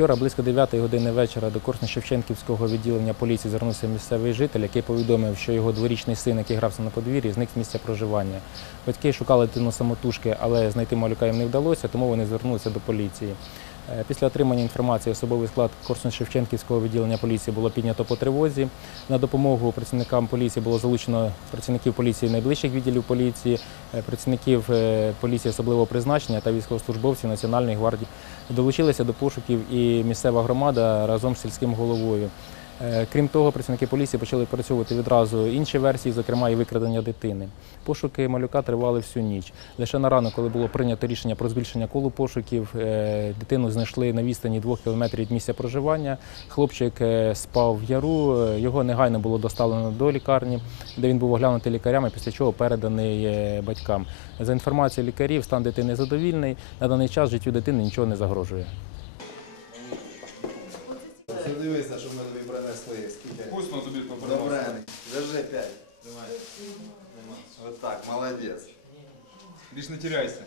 Вчора близько 9 години вечора до Корсно-Шевченківського відділення поліції звернувся місцевий житель, який повідомив, що його дворічний син, який грався на подвір'ї, зник з місця проживання. Батьки шукали дитину самотужки, але знайти малюка їм не вдалося, тому вони звернулися до поліції. Е, Після отримання інформації особовий склад Корсун-Шевченківського відділення поліції було піднято по тривозі. На допомогу працівникам поліції було залучено працівників поліції найближчих відділів поліції, е, працівників е, поліції особливого призначення та військовослужбовців Національної гвардії. Долучилися до пошуків і місцева громада разом з сільським головою. Е, Крім того, працівники поліції почали працювати відразу інші версії, зокрема і викрадення дитини. Пошуки малюка тривали всю ніч. Лише на ранок, коли було прийнято рішення про збільшення колу пошуків, е, дитину знайшли на відстані двох кілометрів від місця проживання. Хлопчик е, спав в яру. Його негайно було доставлено до лікарні, де він був оглянутий лікарями, після чого переданий батькам. За інформацією лікарів, стан дитини задовільний. На даний час життю дитини нічого не загрожує. Ти дивися, що ми тобі принесли. Скільки? Вкусно тобі то Добре. Держи п'ять. Давай. Ось так, молодець. Більш не теряйся.